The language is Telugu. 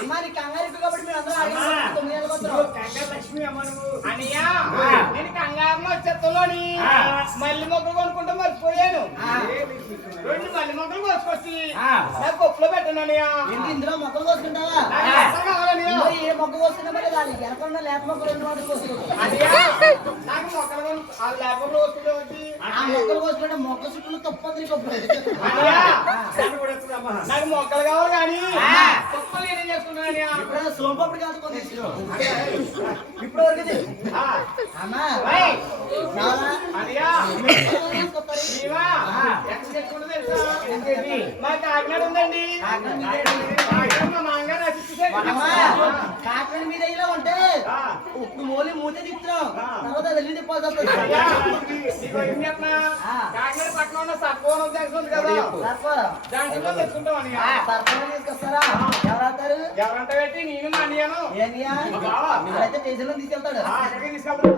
అమ్మా నీ కంగారు కాబట్టి మీరు అందరూ అడిగి 9 ఏళ్ళకి వస్తారు. కంగారు లక్ష్మి అమ్మ నువ్వు. అనియా నేను కంగారులో చెత్తలోని మల్లి మొక్కలు కొనుక్కుంటూ మర్చిపోయాను. 2 మల్లి మొక్కలు కోసుకొచ్చి నాకు కొప్పులో పెట్టను అనియా. ఇందులో మొక్కలు కోసుకుంటావా? ఏ మొక్క కోసుకున్నా మరి దాన్ని వెనకుండా లేత మొక్కలు 2 మాటలు కోసుకుంటావు. నాకు మొక్కలు లేకపోతే వస్తుంది వచ్చి ఆ మొక్కలు కోసుకుంటే మొక్క చుట్టూ తప్పదు కొప్పు. నాకు మొక్కలు కావాలి కానీ కొప్పలు నేనేం చేసుకున్నాను. ఇప్పుడు సోంపప్పుడు కాదు కొన్ని ఇప్పుడు వరకు అమ్మా మా కాకినాడ ఉందండి. మా మామగారు కాకినాడ మీద ఇలా ఉంటే ఉప్పు మూలి మూతే తిప్పుతాం తర్వాత వెళ్ళి తిప్పాల్సి కాకినాడ పక్కన ఉన్న సర్పవరం ఉంది కదా, దాంట్లో తెచ్చుకుంటాం అని. తీసుకొస్తారా? ఎవరవుతారు? ఎవరంటే పెట్టి నేను మా అన్నయ్యను అయితే స్టేషన్ లో తీసుకెళ్తాడు. తీసుకెళ్తాను.